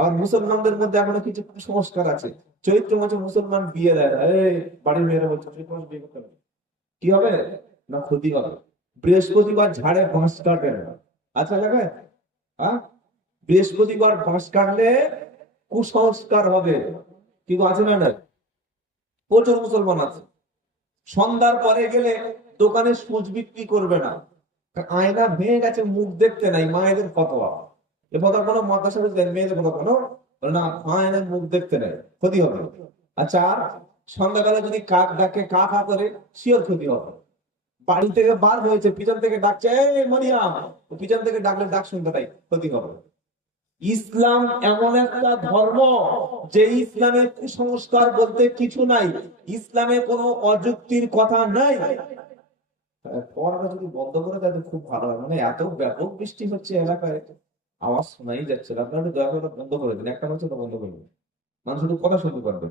আবার মুসলমানদের মধ্যে এখনো কিছু কুসংস্কার আছে। চৈত্র মাসে মুসলমান বিয়ে দেয় না। এই বাড়ির মেয়েরা বলছে চৈত্র মাসে বিয়ে করতে হবে, কি হবে না ক্ষতি হবে। বৃহস্পতিবার ঝাড়ে বাঁশ কাটে না। আচ্ছা লাগে, হ্যাঁ, বৃহস্পতিবার বাঁশ কাটলে কুসংস্কার হবে। কিন্তু আছে না, না প্রচুর মুসলমান আছে। সন্ধ্যার পরে গেলে দোকানে সুচ বিক্রি করবে না, আয়না ভেঙে গেছে মুখ দেখতে নাই, মায়েদের ফতোয়া। এ ফতোয়া কোনো মাদ্রাসা দেন, মেয়েদের ফতোয়া কোনো না, আয়নার মুখ দেখতে নাই, ক্ষতি হবে। আচ্ছা, আর সন্ধ্যাবেলা যদি কাক ডাকে কা কা করে, শিওর ক্ষতি হবে। বাড়ি থেকে বার হয়েছে, পিছন থেকে ডাকছে এই মরিয়াম, পিছন থেকে ডাকলে ডাক শুনতে নাই, ক্ষতি হবে। ইসলাম এমন একটা ধর্ম যে ইসলামে কুসংস্কার বলতে কিছু নাই, ইসলামে কোনো অযুক্তির কথা নাই। পড়াটা যদি বন্ধ করে দেয় তো খুব ভালো হয়। মানে এত ব্যাপক বৃষ্টি হচ্ছে এলাকায়, আওয়াজ শোনাই যাচ্ছে না। আপনারা দয়া করে বন্ধ করে দিন, একটা বছর বন্ধ করে দিন, মানুষ শুধু কথা শুনতে পারবে।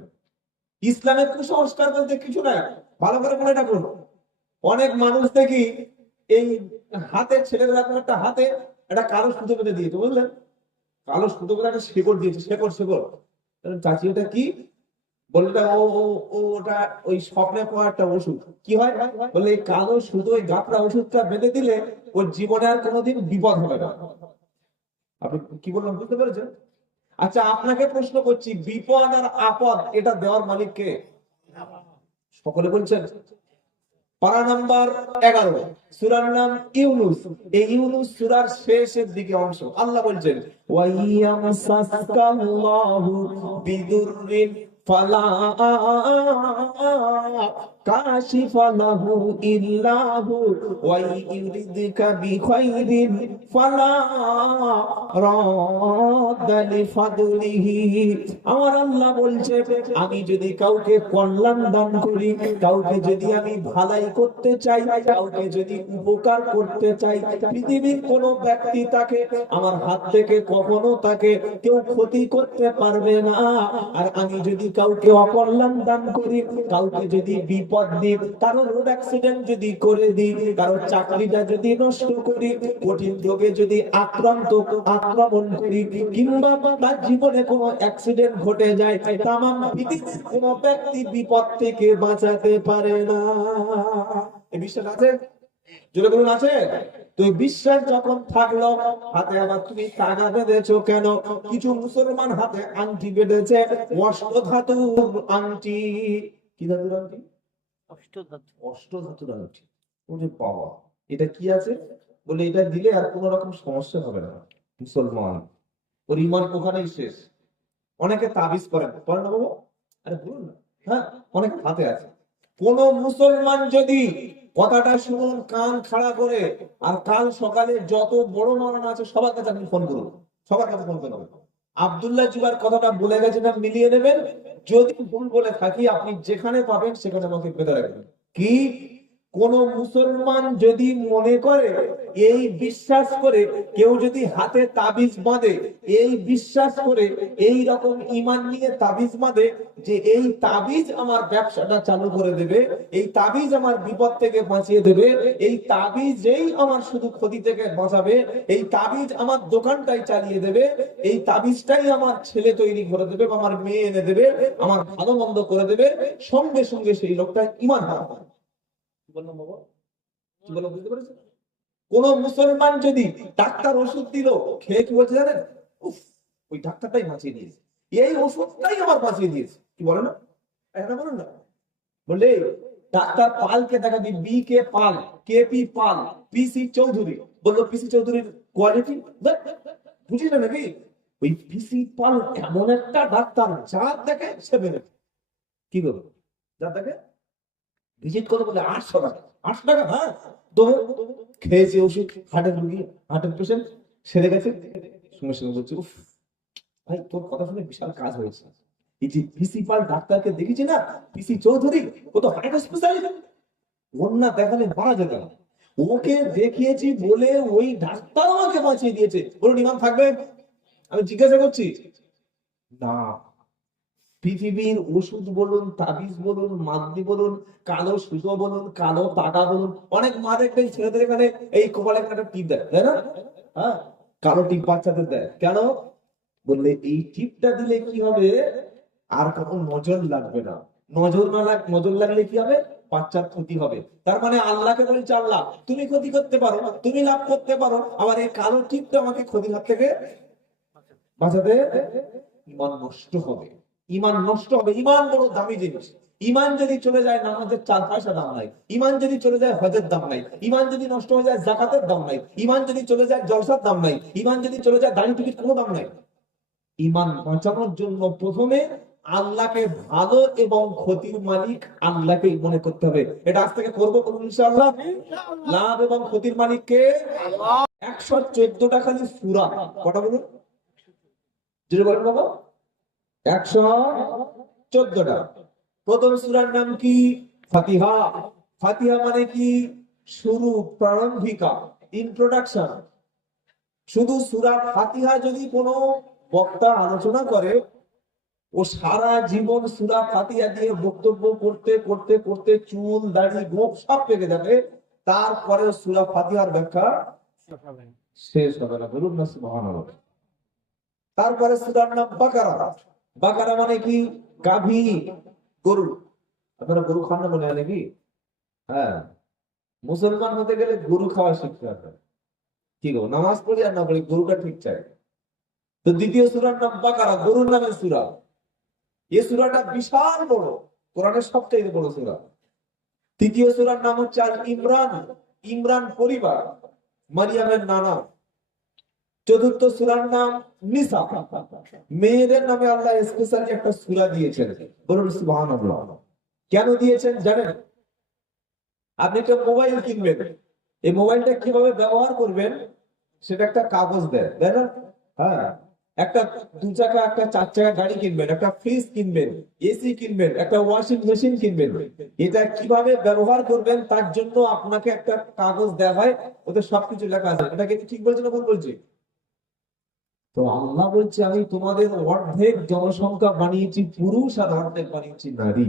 ইসলামের কুসংস্কার বলতে কিছু নাই, ভালো করে মনে রাখুন। অনেক মানুষ দেখি এই হাতে, ছেলেদের একটা হাতে একটা কালো সুতো বেঁধে দিয়েছে, বুঝলেন, কালো সুতো করে একটা শেকড় দিয়েছে, শেকড় শেকড়। চাচি ওটা কি বললে, ওটা ওই স্বপ্নে পাওয়া একটা ওষুধ। কি হয় বলে, এই কালো সুতো ওই গাঁথরা ওষুধটা বেঁধে দিলে ওর জীবনে আর কোনোদিন বিপদ হবে না। আপনি কি বললাম বুঝতে পেরেছেন? আচ্ছা, আপনাকে প্রশ্ন করছি, বিপদ আর আপদ এটা দেওয়ার মালিক কে? সকলে বলছেন। পারা নাম্বার 11, সূরার নাম ইউনূস। এই ইউনূস সূরার শেষের দিকে অংশ আল্লাহ বলছেন, ওয়া ইয়ামসাসকাল্লাহু বিদুররিন ফালা কাশিফা লাহু ইল্লা হু ওয়া ইউরিদকা বিখাইরিন ফালা রাদ্দা লিফাদলিহি। আমার আল্লাহ বলছে, আমি যদি কাউকে কল্যাণ দান করি, কাউকে যদি আমি ভালাই করতে চাই, কাউকে যদি উপকার করতে চাই, পৃথিবীর কোন ব্যক্তি তাকে আমার হাত থেকে কখনো তাকে কেউ ক্ষতি করতে পারবে না। আর আমি যদি কাউকে অকল্যাণ দান করি, কাউকে যদি বিপদ দিই, কারো রোড অ্যাক্সিডেন্ট যদি করে দিই, কারো চাকরিটা যদি নষ্ট করি, কঠিন রোগে যদি আক্রমণ করি, কিংবা তার জীবনে কোনো অ্যাক্সিডেন্ট ঘটে যায়, তামাম পৃথিবীর কোন ব্যক্তি বিপদ থেকে বাঁচাতে পারে না। এই বিশ্বাস আছে? জোরে বলুন আছে? তো এই বিশ্বাস যখন থাকলো, হাতে আবার তুমি তাগা বেঁধেছো কেন? কিছু মুসলমান হাতে আংটি বেঁধেছে, অষ্টধাতুর আংটি। কি ধাতুর আংটি? অষ্টধাতুর আংটি। ওরে বাবা, এটা কি আছে বলে, এটা দিলে আর কোন রকম সমস্যা হবে না। মুসলমান ওর ইমান ওখানেই শেষ। অনেকে তাবিজ করেন, করেন না বাবু? আরে বলুন না। হ্যাঁ, অনেক হাতে আছে। কোন মুসলমান যদি, কথাটা শুনুন কান খাড়া করে, আর কাল সকালে যত বড় মারানা আছে সবার কাছে আপনি ফোন করুন, সবার কাছে ফোন করুন। আব্দুল্লাহ জুবার কথাটা বলে গেছেন, মিলিয়ে নেবেন। যদি ভুল বলে থাকি, আপনি যেখানে পাবেন সেখানে আমাকে বেঁধে রাখবেন। কি, কোন মুসলমান যদি মনে করে, এই বিশ্বাস করে, কেউ যদি হাতে তাবিজ বাঁধে, এই বিশ্বাস করে, এই রকম ঈমান নিয়ে তাবিজ বাঁধে যে এই তাবিজ আমার ব্যবসাটা চালু করে দেবে, এই তাবিজ আমার বিপদ থেকে বাঁচিয়ে দেবে, এই তাবিজেই আমার শুধু ক্ষতি থেকে বাঁচাবে, এই তাবিজ আমার দোকানটাই চালিয়ে দেবে, এই তাবিজটাই আমার ছেলে তৈরি করে দেবে, আমার মেয়ে এনে দেবে, আমার ভালো মন্দ করে দেবে, সঙ্গে সঙ্গে সেই লোকটা ঈমান হারাবে। বুঝতে পেরেছেন? কোন মুসলমান যদি ডাক্তার ওষুধ দিল, খেয়ে কি বলছে জানেন? উফ, ওই ডাক্তারটাই বাঁচিয়ে দিয়েছে, এই ওষুধটাই আমার বাঁচিয়ে দিয়েছে। কি বলে না? এটা বলুন না। বললে ডাক্তার পালকে দেখা দিই, বি কে পাল, কে পি পাল, পিসি চৌধুরী, বললো পিসি চৌধুরীর কোয়ালিটি বুঝিস না নাকি? ওই পিসি পাল এমন একটা ডাক্তার, যার দেখে সে বেরোবে। কি করবো? যার দেখে ভিজিট করে বলে 800 টাকা, 800 টাকা, হ্যাঁ। তো খেয়েছে ওষুধ, হার্টের রুগী, হার্টের পেশেন্ট সেরে গেছে। সঙ্গে সঙ্গে বলছে, উফ ভাই, তোর কথা শুনে বিশাল কাজ হয়েছে। এই যে প্রিন্সিপাল ডাক্তারকে দেখেছি না, পিসি চৌধুরী, ও তো হার্ট স্পেশালিস্ট, ওর না দেখালে মারা যেত না। ওকে দেখিয়েছি বলে ওই ডাক্তার আমাকে বাঁচিয়ে দিয়েছে। বলুন ইমাম থাকবে? আমি জিজ্ঞাসা করছি না। পৃথিবীর ওষুধ বলুন, তাবিজ বলুন, মাদলি বলুন, কালো সুতো বলুন, কালো টাকা বলুন, অনেক মা দেখবেন ছেলেদের এখানে এই কপালে একটা টিপ দেয়, তাই না? হ্যাঁ, কালো টিপ বাচ্চাদের দেয় কেন? বললে এই টিপটা দিলে কি হবে, আর কোনো নজর লাগবে না। নজর লাগলে কি হবে, বাচ্চার ক্ষতি হবে। তার মানে আল্লাহকে বলছে, আল্লাহ তুমি ক্ষতি করতে পারো, তুমি লাভ করতে পারো, আবার এই কালো টিপটা আমাকে ক্ষতির হাত থেকে বাঁচাতে। ইমান নষ্ট হবে, ইমান নষ্ট হবে। ইমান বড় দামি জিনিস। ইমান যদি চলে যায়, নামাজের 4 পয়সা দাম নাই। ইমান যদি চলে যায়, হজের দাম নাই। ইমান যদি নষ্ট হয়ে যায়, যাকাতের দাম নাই। ইমান যদি চলে যায়, জলসার দাম নাই। ইমান যদি চলে যায়, দাড়ি টুপির কোনো দাম নাই। ইমান বাঁচানোর জন্য প্রথমে আল্লাহকে ভালো এবং ক্ষতির মালিক আল্লাহকেই মনে করতে হবে। এটা আজ থেকে করবো, করুন ইনশাআল্লাহ। লাভ এবং ক্ষতির মালিক কে? 114টা খালি সূরা। কটা বলুন? যেটা বলেন বাবা, 114টা। প্রথম সূরার নাম কি? ফাতিহা। ফাতিহা মানে কি? শুরু, প্রারম্ভিকা, ইন্ট্রোডাকশন। শুধু সূরা ফাতিহা যদি কোনো বক্তা আলোচনা করে, ও সারা জীবন সূরা ফাতিহা দিয়ে বক্তব্য করতে করতে করতে চুল দাড়ি গোঁফ সব পেকে যাবে, তারপরে সূরা ফাতিহার ব্যাখ্যা শেষ হবে না। বলুন না সুবহানাল্লাহ। তারপরে সূরার নাম বাকারা। বাকারা মানে কি? গাভী, গরু। আপনারা গরু খান না মনে হয় নাকি? হ্যাঁ, মুসলমান হতে গেলে গরু খাওয়া শিখতে হবে। কি গো, নামাজ পড়ি আর না পড়ি, গরুটা ঠিক চাই। তো দ্বিতীয় সূরার নাম বাকারা, গরুর নামের সূরা। এই সূরাটা বিশাল বড়, কোরআনের সবচেয়ে বড় সূরা। তৃতীয় সূরার নাম হচ্ছে আল ইমরান। ইমরান পরিবার, মারিয়ামের নানা। চতুর্থ সূরার নাম নিসা। মেয়েদের নামে আল্লাহ স্পেশালি একটা সূরা দিয়েছেন। বলুন সুবহানাল্লাহ। কেন দিয়েছেন জানেন? আপনি একটা মোবাইল কিনবেন, এই মোবাইলটা কিভাবে ব্যবহার করবেন সেটা একটা কাগজ দেয়, তাই না? হ্যাঁ, একটা 2 চাকা, একটা 4 চাকা গাড়ি কিনবেন, একটা ফ্রিজ কিনবেন, এসি কিনবেন, একটা ওয়াশিং মেশিন কিনবেন, এটা কিভাবে ব্যবহার করবেন তার জন্য আপনাকে একটা কাগজ দেওয়া হয়, ওতে সবকিছু লেখা আছে। এটা কি ঠিক বলছি না ভুল বলছি? তো আল্লাহ বলছে, আমি তোমাদের অর্ধেক জনসংখ্যা বানিয়েছি পুরুষ আর অর্ধেক বানিয়েছি নারী।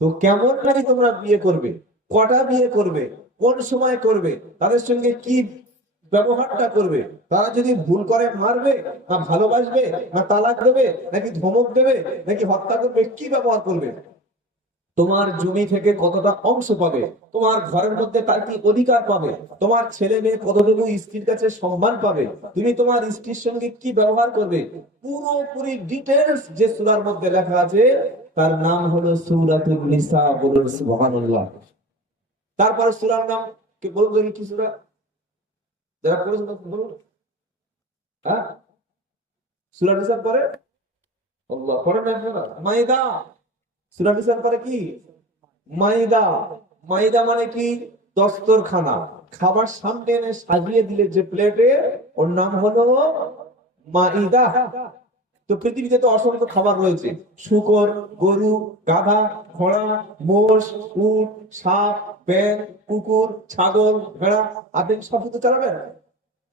তো কেমন নারী তোমরা বিয়ে করবে, কটা বিয়ে করবে, কোন সময় করবে, তাদের সঙ্গে কি ব্যবহারটা করবে, তারা যদি ভুল করে মারবে না ভালোবাসবে না তালাক দেবে নাকি ধমক দেবে নাকি হত্যা করবে, কি ব্যবহার করবে, তোমার জমি থেকে কতটা অংশ পাবে, তোমার ঘরের মধ্যে তার কি অধিকার পাবে, তোমার ছেলে মেয়ে কতটুকু স্ত্রীর কাছে সম্মান পাবে, তুমি তোমার স্ত্রীর সঙ্গে কি ব্যবহার করবে, পুরোপুরি ডিটেইলস যে সূরার মধ্যে লেখা আছে, তার নাম হলো সূরাতুন নিসা। বলুন সুবহানাল্লাহ। তারপর সূরার নাম কি বলুন দেখি, কি সূরা? যারা পড়েছেন বলুন। হ্যাঁ, সূরা নিসার পরে আল্লাহ পড়েন না আপনারা? মাইদা। সূরা নিসার পরে কি? মাইদা। মাইদা মানে কি? দস্তরখানা। খাবার সামনে এনে সাজিয়ে দিলে যে প্লেটে, ওর নাম হলো মাইদা। তো পৃথিবীতে তো অসংখ্য খাবার রয়েছে, শূকর, গরু, গাধা, ঘোড়া, মোষ, উট, সাপ, ব্যাঙ, কুকুর, ছাগল, ভেড়া। আপনি সব কিছু চালাবেন।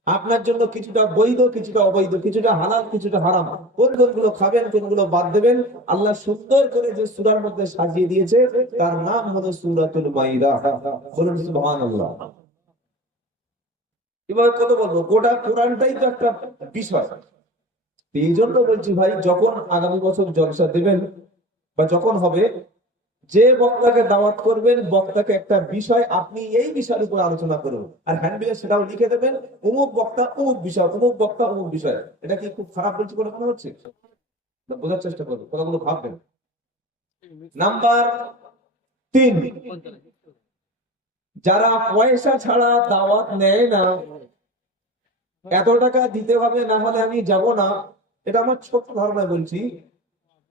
আপনার জন্য কিছুটা বৈধ, কিছুটা অবৈধ, কিছুটা হালাল, কিছুটা হারাম। কোন কোনগুলো খাবেন, কোনগুলো বাদ দেবেন, আল্লাহ সুন্দর করে যে সূরার মধ্যে সাজিয়ে দিয়েছে, তার নাম হলো সূরাতুল মাইদা। বলুন সুবহানাল্লাহ। এবার কত বলবো, গোটা কোরআনটাই তো একটা বিষয়। এই জন্য বলছি ভাই, যখন আগামী বছর জলসা দেবেন বা যখন হবে, যে বক্তাকে দাওয়াত করবেন, বক্তাকে একটা বিষয়, আপনি এই বিষয়ের উপর আলোচনা করুন, আর হ্যান্ডবিলে সেটাও লিখে দেবেন, অমুক বক্তা অমুক বিষয়, অমুক বক্তা অমুক বিষয়। এটা কি খুব খারাপ বলছি বলে মনে হচ্ছে? না, বোঝার চেষ্টা করুন, কথাগুলো ভাববেন। নাম্বার 3, যারা পয়সা ছাড়া দাওয়াত নেয় না, এত টাকা দিতে হবে না হলে আমি যাব না, এটা আমার ছোট ধারণা বলছি,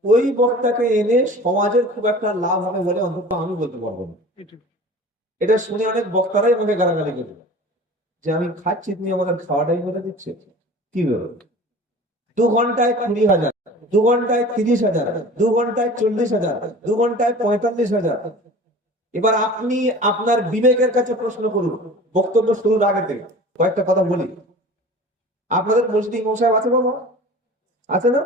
ওই বক্তাকে এনে সমাজের খুব একটা লাভ হবে বলে অন্তত আমি বলতে পারবো না। এটা শুনে অনেক বক্তারাই আমাকে গালাগালি করে, যে আমি খাচ্ছি, তুমি আমাদের খাওয়াটাই বলে দিচ্ছে। কি বলবো? 2 ঘন্টায় 20,000, 2 ঘন্টায় 30,000, 2 ঘন্টায় 40,000, 2 ঘন্টায় 45,000। এবার আপনি আপনার বিবেকের কাছে প্রশ্ন করুন, বক্তব্য শুরুর আগে থেকে কয়েকটা কথা বলি। আপনাদের মসজিদে ইমাম সাহেব আছে বাবা? আছে না?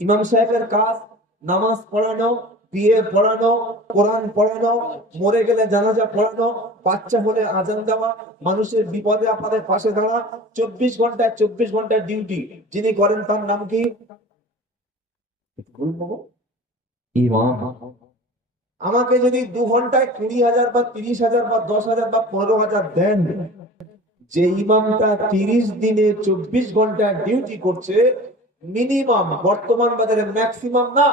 ইমাম সাহেবের কাজ নামাজ পড়ানো, বিয়ে পড়ানো, কোরআন পড়ানো, মরে গেলে জানাজা পড়ানো, বাচ্চা হলে আজান দেওয়া, মানুষের বিপদে আপনাদের পাশে দাঁড়া, 24 ঘন্টায় ডিউটি যিনি করেন তার নাম কি? ইমাম। আমাকে যদি 2 ঘন্টায় 20,000 বা 30,000 বা 10,000 বা 15,000 দেন, যে ইমামটা 30 দিনে 24 ঘন্টা ডিউটি করছে, মিনিমাম বর্তমান বাজারে ম্যাক্সিমাম না,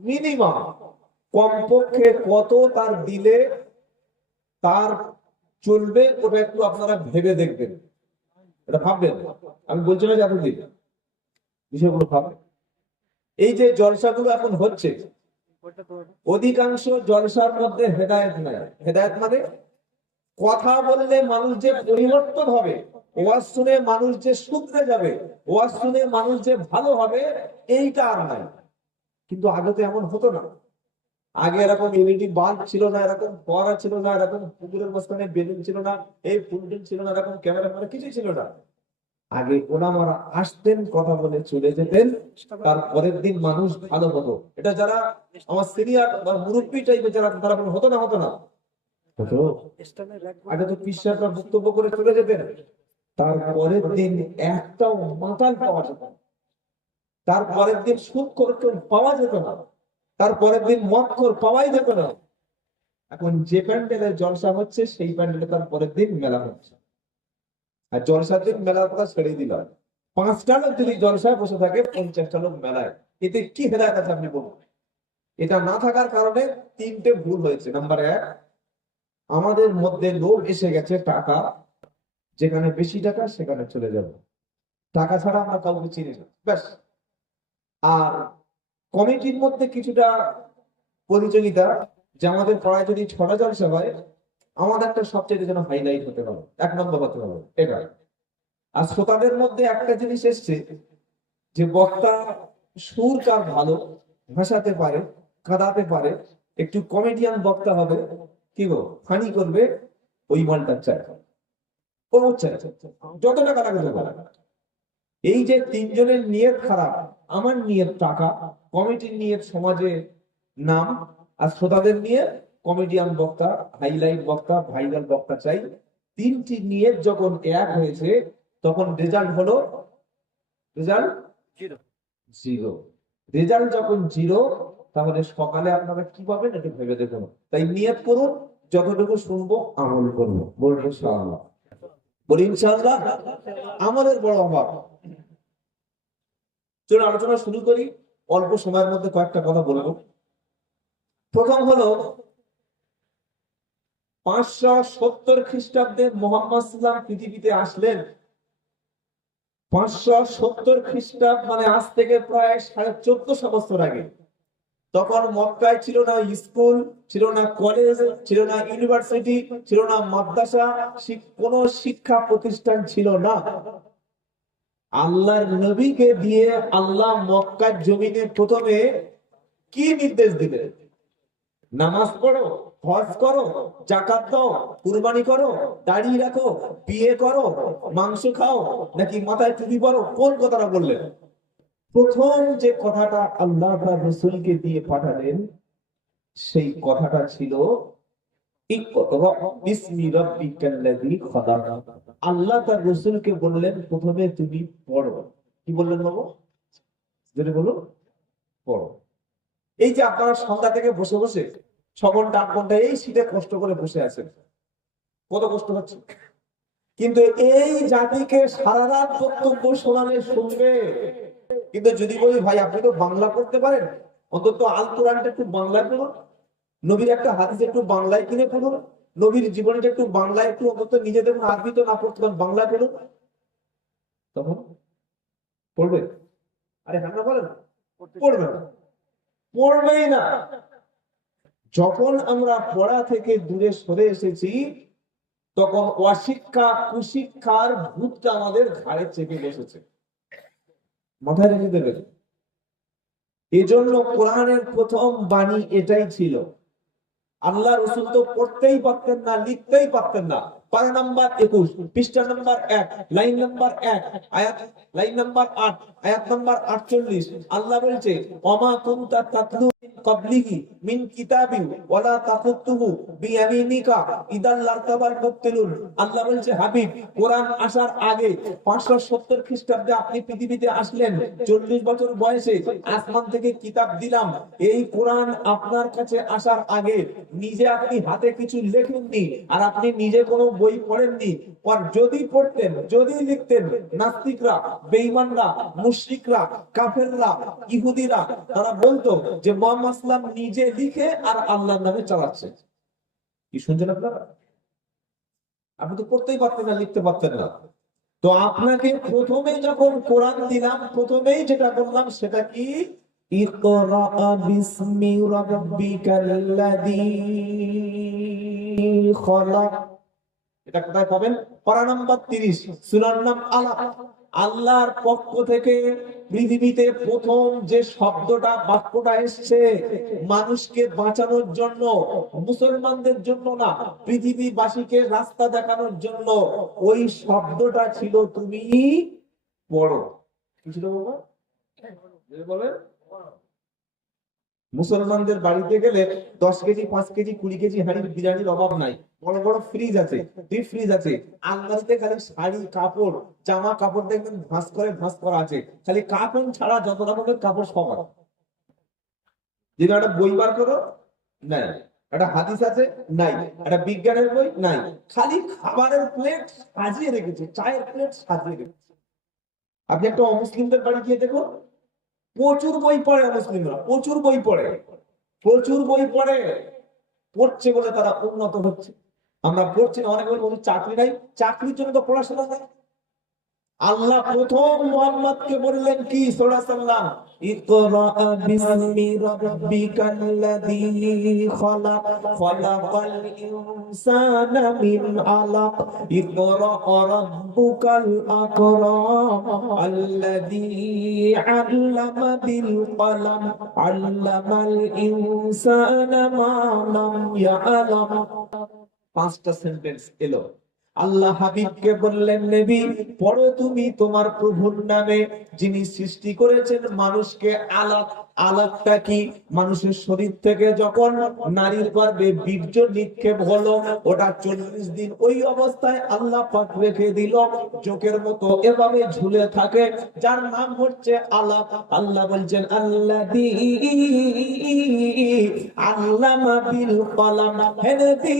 মিনিমাম কমপক্ষে কত তার দিলে তার চলবে, ওটা একটু আপনারা ভেবে দেখবেন, এটা ভাববেন। আমি বলছি না যে এতদিন বিষয়গুলো ভাববেন। এই যে জলসাগুলো এখন হচ্ছে, অধিকাংশ জলসার মধ্যে হেদায়েত নাই। হেদায়েত মানে কথা বললে মানুষ যে পরিবর্তন হবে, ওয়াজ শুনে মানুষ যে শুধরে যাবে, ওয়াজ শুনে মানুষ যে ভালো হবে, এইটা আর নাই। কিন্তু আগে তো এমন হতো না। আগে এরকম এলইডি বাল্ব ছিল না, এরকম ফোয়ারা ছিল না, এরকম পুকুরের মাঝখানে বেলুন ছিল না, এই ফুলটুল ছিল না, এরকম ক্যামেরা কিছুই ছিল না। আগে ওনামারা আসতেন, কথা বলে চলে যেতেন, তার পরের দিন মানুষ ভালো হতো। এটা যারা আমার সিনিয়র বা মুরব্বী টাইপের যারা, তারা হতো না, হতো না হতো। আগে তো পিসাবরা বক্তব্য করে চলে যেতেন, তার পরের দিন একটাও মাতাল পাওয়া যেত না, তার পরের দিন সুদ করতে পাওয়া যেত না, তার পরের দিন মদখোর পাওয়াই যেত না। এখন যে প্যান্ডেলের জলসা হচ্ছে, সেই প্যান্ডেলে তার পরের দিন মেলা হচ্ছে। আর জলসার দিন মেলার কথা ছেড়ে দিলাম, 5টা লোক যদি জলসায় বসে থাকে, 50টা লোক মেলায়, এতে কি হেদায়েত আছে আপনি বলুন? এটা না থাকার কারণে 3টে ভুল হয়েছে। নাম্বার 1, আমাদের মধ্যে লোভ এসে গেছে টাকা, যেখানে বেশি টাকা সেখানে চলে যাবে, টাকা ছাড়া আমরা কাউকে চিনি না, ব্যাস। আর কমিটির মধ্যে কিছুটা প্রতিযোগিতা, যে আমাদের পাড়ায় যদি 6টা জলসা হয়, আমাদেরটা সবচেয়ে যেন হাইলাইট হতে হবে, 1 নম্বর হতে হবে, এটা। আর শ্রোতাদের মধ্যে একটা জিনিস এসছে, যে বক্তা সুর কার ভালো, ভাসাতে পারে, কাঁদাতে পারে, একটু কমেডিয়ান বক্তা হবে, কি গো ফানি করবে, ওই মালটা চাই, ও চাই, যত টাকা লাগে তত টাকা। এই যে 3জনের নিয়ত খারাপ, আমার নিয়ত টাকা, কমিটির নিয়ত সমাজে নাম, আর শ্রোতাদের নিয়ে কমেডিয়ান বক্তা, হাইলাইট বক্তা, ভাইরাল বক্তা চাই, 3টি নিয়ত যখন এক হয়েছে, তখন রেজাল্ট হলো, রেজাল্ট জিরো। রেজাল্ট যখন জিরো, তাহলে সকালে আপনারা কি পাবেন একটু ভেবে দেখুন। তাই নিয়ত করুন, যতটুকু শুনবো আমল করবো, বলবো ইনশাআল্লাহ, বলি ইনশাআল্লাহ। আমাদের বড় অভাব। চলুন আলোচনা শুরু করি, অল্প সময়ের মধ্যে কয়েকটা কথা বলবো। প্রথম হলো, 570 খ্রিস্টাব্দে মোহাম্মদ সাল্লাল্লাহু আলাইহি পৃথিবীতে আসলেন। 570 খ্রিস্টাব্দ মানে আজ থেকে প্রায় 1450 বছর আগে। তখন মক্কায় ছিল না স্কুল, ছিল না কলেজ, ছিল না ইউনিভার্সিটি, ছিল না মাদ্রাসা, কোনো শিক্ষা প্রতিষ্ঠান ছিল না। আল্লাহর নবীকে দিয়ে আল্লাহ মক্কার জমিনে প্রথমে কি নির্দেশ দিলেন? নামাজ পড়ো, হজ করো, যাকাত দাও, কুরবানি করো, দাড়ি রাখো, বিয়ে করো, মাংস খাও, নাকি মাথায় টুপি পরো? কোন কথাটা বললেন? প্রথম যে কথাটা আল্লাহ তার রাসূলকে দিয়ে পাঠালেন, সেই কথাটা ছিল ইকরা বিসমি রাব্বিকাল্লাযী খালাক। আল্লাহ তার রাসূলকে বললেন, প্রথমে তুমি পড়ো। কি বললেন বাবা? যদি বলো পড়ো। এই যে আপনারা সন্ধ্যা থেকে বসে বসে 6 ঘন্টা 8 ঘন্টা এই শীতে কষ্ট করে বসে আছেন, কত কষ্ট হচ্ছে। কিন্তু এই জাতিকে সারা রাত বক্তব্য শোনালে শুনবে। কিন্তু যদি বলি ভাই আপনি তো বাংলা পড়তে পারেন, অন্তত আল কোরআনটা একটু বাংলায় পড়ুন, নবীর একটা হাদিস একটু বাংলায় কিনে পড়ুন, নবীর জীবনটা একটু বাংলায়, একটু অন্তত নিজেদের আরবি তো না পড়তে পারেন, বাংলায় পড়ুন, তখন পড়বে? আরে হ্যাঁ না বলেন, পড়বে না, পড়বেই না। যখন আমরা পড়া থেকে দূরে সরে এসেছি, তখন অশিক্ষা কুশিক্ষার ভূতটা আমাদের ঘাড়ে চেপে বসেছে, মাথায় রেখে দেবেন। এজন্য কোরআনের প্রথম বাণী এটাই ছিল। আল্লাহ রসুল তো পড়তেই পারতেন না, লিখতেই পারতেন না। পারা নাম্বার 21, পৃষ্ঠা নাম্বার 1, লাইন নাম্বার 1, আয়াত লাইন নাম্বার 8, আয়াত নাম্বার 48, আল্লাহ বলছে ওমা কুনতা তাতলু মিন ক্বাবলিহি মিন কিতাবিন ওয়ালা তাখুতুহু বিয়ামিনিকা ইদাল লারতাবাল মুবতিলুন। আল্লাহ বলছে হাবিব, কোরআন আসার আগে 570 খ্রিস্টাব্দে আপনি পৃথিবীতে আসলেন, 40 বছর বয়সে আসমান থেকে কিতাব দিলাম। এই কোরআন আপনার কাছে আসার আগে নিজে আপনি হাতে কিছু লেখেননি, আর আপনি নিজে কোনো বই পড়েননি। আর যদি পড়তেন, যদি লিখতেন, নাস্তিকরা, বেঈমানরা, মুশরিকরা, কাফেররা, ইহুদিরা তারা বলতো যে মুহাম্মদ সাল্লাল্লাহু আলাইহি ওয়াসাল্লাম নিজে লিখে আর আল্লাহর নামে চালাচ্ছে। কি শুনছেন আপনারা? আপনি তো পড়তেই পারতেন না, লিখতে পারতেন না। তো আপনাকে প্রথমে যখন কোরআন দিলাম, প্রথমেই যেটা বললাম সেটা কি? ইকরা বিসমি রাব্বিকাল্লাযী খলাক। এটা কোথায় পাবেন? পারা নাম্বার 30, সূরার নাম আলাক। আল্লাহর পক্ষ থেকে পৃথিবীতে প্রথম যে শব্দটা, বাক্যটা এসছে মানুষকে বাঁচানোর জন্য, মুসলমানদের জন্য না, পৃথিবীবাসীকে রাস্তা দেখানোর জন্য, ওই শব্দটা ছিল তুমি পড়ো। কি ছিল বাবা? বলেন। মুসলমানদের বাড়িতে গেলে 10 কেজি, 5 কেজি, 20 কেজি হাঁড়ির বিরিয়ানির অভাব নাই। বড় বড় ফ্রিজ আছে, ডিপ ফ্রিজ আছে। আলমারিতে খালি শাড়ি, কাপড়, জামা কাপড় দেখবেন ভাঁজ করা আছে। খালি কাপড় ছাড়া যত রকমের কাপড় সব আছে। যদি একটা বই বার করো, নাই। একটা হাদিস আছে, নাই। একটা বিজ্ঞানের বই, নাই। খালি খাবারের প্লেট সাজিয়ে রেখেছে, চায়ের প্লেট সাজিয়ে রেখেছে। আপনি একটা অমুসলিমদের বাড়ি গিয়ে দেখুন, প্রচুর বই পড়ে মুসলিমরা, প্রচুর বই পড়ে, প্রচুর বই পড়ে। পড়ছে বলে তারা উন্নত হচ্ছে। আমরা পড়ছি না, অনেক বলি চাকরি নাই, চাকরির জন্য তো পড়াশোনা নাই। আল্লাহ প্রথম মুহাম্মদকে বললেন কি সাল্লাল্লাহু আলাইহি ওয়াসাল্লাম, ইকরা বিসমি রাব্বিকাল্লাযী খলাক খলাকাল ইনসানা মিন আলাক ইকরা রাব্বুকাল আকরাম আল্লাযী আল্লামা বিল কলম আল্লামাল ইনসানা মা লাম ইয়ালাম। 5টা সেন্টেন্স এলো। আল্লাহ হাবিবকে বললেন, নবী পড়ো তুমি তোমার প্রভুর নামে, যিনি সৃষ্টি করেছেন মানুষকে। আলাক, আলাকটা কি? মানুষের শরীর থেকে যখন নারীর গর্ভে বীর্য নিক্ষেপ হলো, ওটা 40 দিন ওই অবস্থায় আল্লাহ পাক রেখে দিল, জোকের মতো এভাবে ঝুলে থাকে, যার নাম হচ্ছে আলাক। আল্লাহ বলছেন আল্লাযী আল্লামা বিল কলম। হে নবী,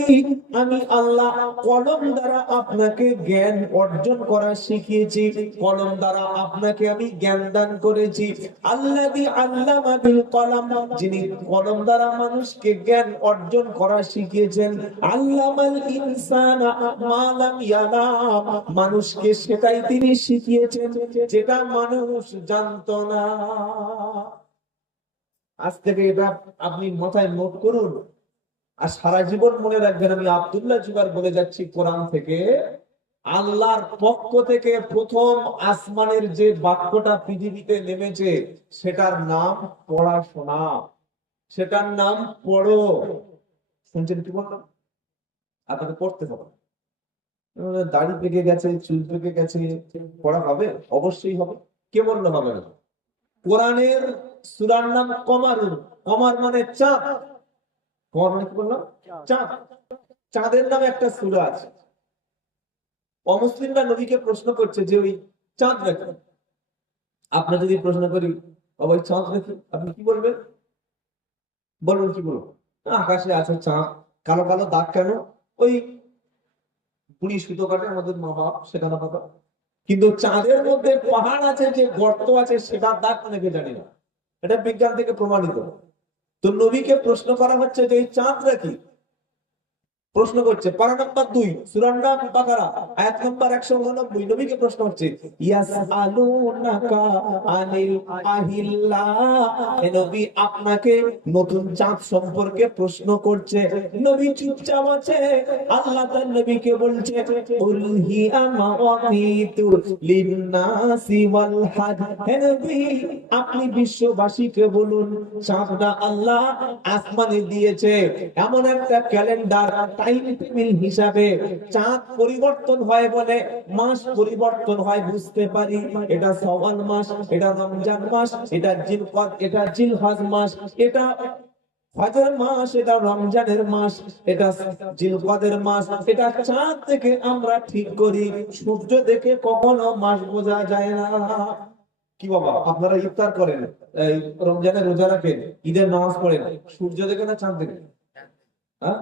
আমি আল্লাহ কলম দ্বারা আপনাকে জ্ঞান অর্জন করা শিখিয়েছি, কলম দ্বারা আপনাকে আমি জ্ঞান দান করেছি। আল্লাযী আল্লামা বিল কলম, যিনি কলম দ্বারা মানুষকে জ্ঞান অর্জন করা শিখিয়েছেন। আল্লামাল ইনসানা মা লাম ইয়ালাম, মানুষকে সেটাই তিনি শিখিয়েছেন যেটা মানুষ জানতো না। আজ থেকে এটা আপনি মাথায় নোট করুন, আর সারা জীবন মনে রাখবেন। আমি আব্দুল্লাহ জুবাইর বলে যাচ্ছি কোরআন থেকে, আল্লাহর পক্ষ থেকে প্রথম আসমানের যে বাক্যটা পৃথিবীতে নেমেছে সেটার নাম পড়াশোনা, সেটার নাম পড়ো। শুনছেন কি বললাম? আপনাকে পড়তে হবে। দাড়ি পেকে গেছে, চুল পেকে গেছে, পড়া হবে? অবশ্যই হবে। কে বললো হবে না? কোরআনের সূরার নাম কমারুন। কমার মানে চাঁদ। কমার মানে কি বললাম? চাঁদ। চাঁদের নামে একটা সূরা আছে। অমুসলিমরা নবীকে প্রশ্ন করছে যে ওই চাঁদ নাকি। আপনি যদি প্রশ্ন করি ওই চাঁদ নাকি, আপনি কি বলবেন? বলবেন কি বলবো? আকাশে আছে চাঁদ, কালো কালো দাগ কেন? ওই বুড়ি সুতো কাটে আমাদের মা বাপ, সেখানে কথা। কিন্তু চাঁদের মধ্যে পাহাড় আছে, যে গর্ত আছে, সেটার দাগ অনেকে জানি না। এটা বিজ্ঞান থেকে প্রমাণিত। তো নবীকে প্রশ্ন করা হচ্ছে যে এই চাঁদটা কি? প্রশ্ন করছে পারা নাম্বার 2 সূরা নাম বাকারা আয়াত নাম্বার 189। নবীকে প্রশ্ন হচ্ছে ইয়াসআলুনাকা আনিল আহিল্লাহ। এ নবী আপনাকে নতুন চাঁদ সম্পর্কে প্রশ্ন করছে। নবী চুপচাপ আছে। আল্লাহ তার নবীকে বলছে কুল হিয়া মাওয়াকিতু লিন্নাসি ওয়াল হাজ। হে নবী আপনি বিশ্ববাসীকে বলুন, চাঁদটা আল্লাহ আসমানে দিয়েছে এমন একটা ক্যালেন্ডার, টাইম টেবিল হিসাবে। চাঁদ পরিবর্তন হয় বলে মাস পরিবর্তন হয় বুঝতে পারি। এটা শাওয়াল মাস, এটা রমজান মাস, এটা জিলকদ, এটা জিলহজ মাস, এটা হজের মাস, এটা রমজানের মাস, এটা জিলকদের মাস, এটা চাঁদ থেকে আমরা ঠিক করি, সূর্য দেখে কখনো মাস বোঝা যায় না। কি বাবা, আপনারা ইফতার করেন, এই রমজানের রোজা রাখেন, ঈদের নামাজ পড়েন, সূর্য দেখে না চাঁদ দেখে? হ্যাঁ,